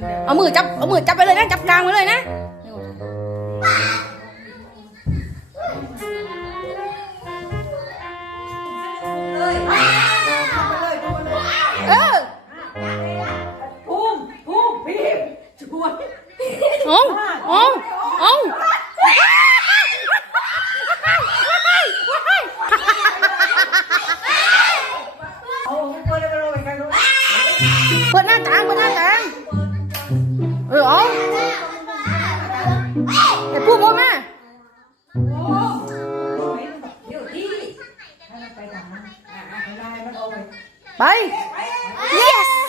ไปเลยนะ จับกลางไปเลยนะเลยเออพุ่มพุ่มพี่ชวนเอาเอาเอาเอาไม่ควรจะไปลงไปกันรู้เปิดหน้าต่างเปิดหน้าต่าง ไอ้พูดมองมาโอ้เดี๋ยวที่ให้มันไปทางนั้นอะอะไม่ได้มันเอาไปไป yes